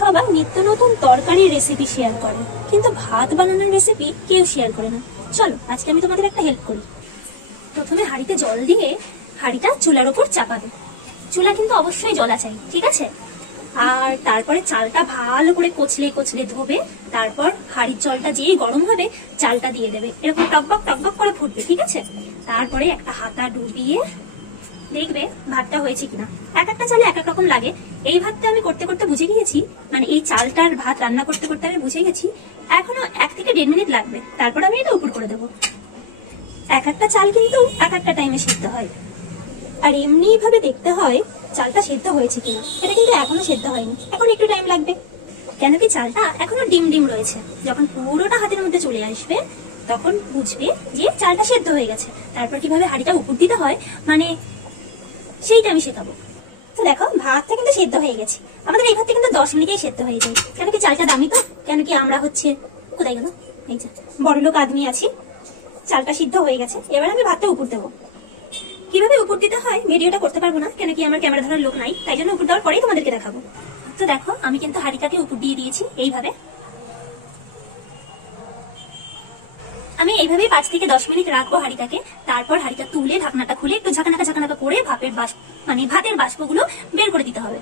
সবাই নিত্য নতুন তরকারির রেসিপি শেয়ার করে, কিন্তু ভাত বানানোর রেসিপি কেউ শেয়ার করে না। চলো আজকে আমি তোমাদের একটা হেল্প করি। প্রথমে হাঁড়িতে জল দিয়ে হাঁড়িটা চুলার উপর চাপাবে। চুলা কিন্তু অবশ্যই জ্বলা চাই, ঠিক আছে? আর তারপরে চালটা ভালো করে কচলে কচলে ধোবে। তারপর হাঁড়ির জলটা যেই গরম হবে চালটা দিয়ে দেবে, এরকম টকবক টকবক করে ফুটবে, ঠিক আছে? তারপরে একটা হাতা ডুবিয়ে দেখবে ভাতটা হয়েছে কিনা। এক একটা চালে এক এক রকম লাগে। এই ভাতটা আমি করতে করতে বুঝে গিয়েছি, মানে এই চালটার ভাত রান্না করতে করতে আমি বুঝে গেছি এখনো 1 থেকে 1.5 মিনিট লাগবে। তারপর আমি এটা উপর করে দেবো। এক একটা চাল কিন্তু এক একটা টাইমে সিদ্ধ হয়। আর এমনি ভাবে দেখতে হয় চালটা সেদ্ধ হয়েছে কিনা। এটা কিন্তু এখনো সেদ্ধ হয়নি, এখন একটু টাইম লাগবে। কেন কি চালটা এখনো ডিম ডিম রয়েছে। যখন পুরোটা হাতের মধ্যে চলে আসবে তখন বুঝবে যে চালটা সেদ্ধ হয়ে গেছে। তারপর কিভাবে হাঁড়িটা উপর দিতে হয় মানে সেইটা আমি শেখাবো। তো দেখো ভাতটা কিন্তু সেদ্ধ হয়ে গেছে। আমাদের এই ভাতটা কিন্তু 10 মিনিটেই সেদ্ধ হয়ে যায়। কেন কি চালটা দামি তো, কেন কি আমরা হচ্ছে কোথায় গেল এই যে বড় লোক আদমি আছি। চালটা সিদ্ধ হয়ে গেছে, এবার আমি ভাতটা উপর দেবো। কিভাবে উপর দিতে হয় ভিডিওটা করতে পারবো না, কেন কি আমার ক্যামেরা ধরার লোক নাই, তাই জন্য উপর দেওয়ার পরেই তোমাদেরকে দেখাবো। তো দেখো আমি কিন্তু হাঁড়িটাকে উপর দিয়ে দিয়েছি এইভাবে। আমি এইভাবেই 5 থেকে 10 মিনিট রাখবো হাঁড়িটাকে। তারপর হাঁড়িটা তুলে ঢাকনাটা খুলে একটু ঝাঁকানাকা ঝাঁকানাকা করে ভাতের বাষ্পগুলো বের করে দিতে হবে।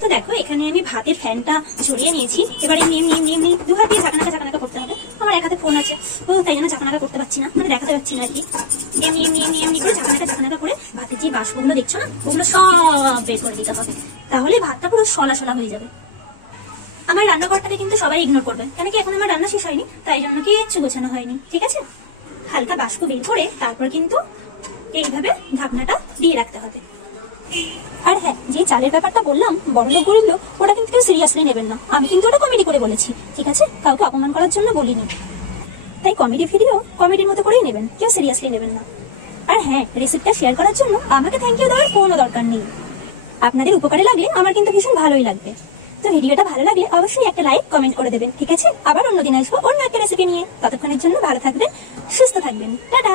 তো দেখো এখানে আমি ভাতের ফ্যানটা ঝরিয়ে নিয়েছি। এবার এমনি এমনি এমনি এমনি 2 হাত দিয়ে ঝাঁকানাকা ঝাঁকানাকা করতে হবে। আমার এক হাতে ফোন আছে, তাই জন্য ঝাঁকানাকা করতে পারছি না, মানে দেখাতে পারছি না আর কি। এমনি এমনি এমনি এমনি করে ঝাঁকানাকা ঝাঁকানাকা করে ভাতের যে বাষ্পগুলো দেখছো না ওগুলো সব বের করে দিতে হবে। তাহলে ভাতটা পুরো সলা সলা হয়ে যাবে। আমার রান্নাঘরটাকে কিন্তু সবাই ইগনোর করবে, কেন কি এখন আমার রান্না শেষ হয়নি, তাই জন্য কিচ্ছু গোছানো হয়নি, ঠিক আছে? হালকা বাষ্প বের করে তারপর কিন্তু এইভাবে ঢাকনাটা দিয়ে রাখতে হবে। আর হ্যাঁ, যে চালের ব্যাপারটা বললাম বড়লোক গরিব লোক, ওটা কিন্তু কেউ সিরিয়াসলি নেবেন না। আমি কিন্তু ওটা কমেডি করে বলেছি, ঠিক আছে? কাউকে অপমান করার জন্য বলিনি। তাই কমেডি ভিডিও কমেডির মতো করেই নেবেন, কেউ সিরিয়াসলি নেবেন না। আর হ্যাঁ, রেসিপিটা শেয়ার করার জন্য আমাকে থ্যাংক ইউ দেওয়ার কোনো দরকার নেই। আপনাদের উপকারে লাগলে আমার কিন্তু ভীষণ ভালোই লাগবে। তো ভিডিওটা ভালো লাগলে অবশ্যই একটা লাইক কমেন্ট করে দেবেন, ঠিক আছে? আবার অন্যদিন আসবো অন্য একটা রেসিপি নিয়ে। ততক্ষণের জন্য ভালো থাকবেন, সুস্থ থাকবেন, টাটা।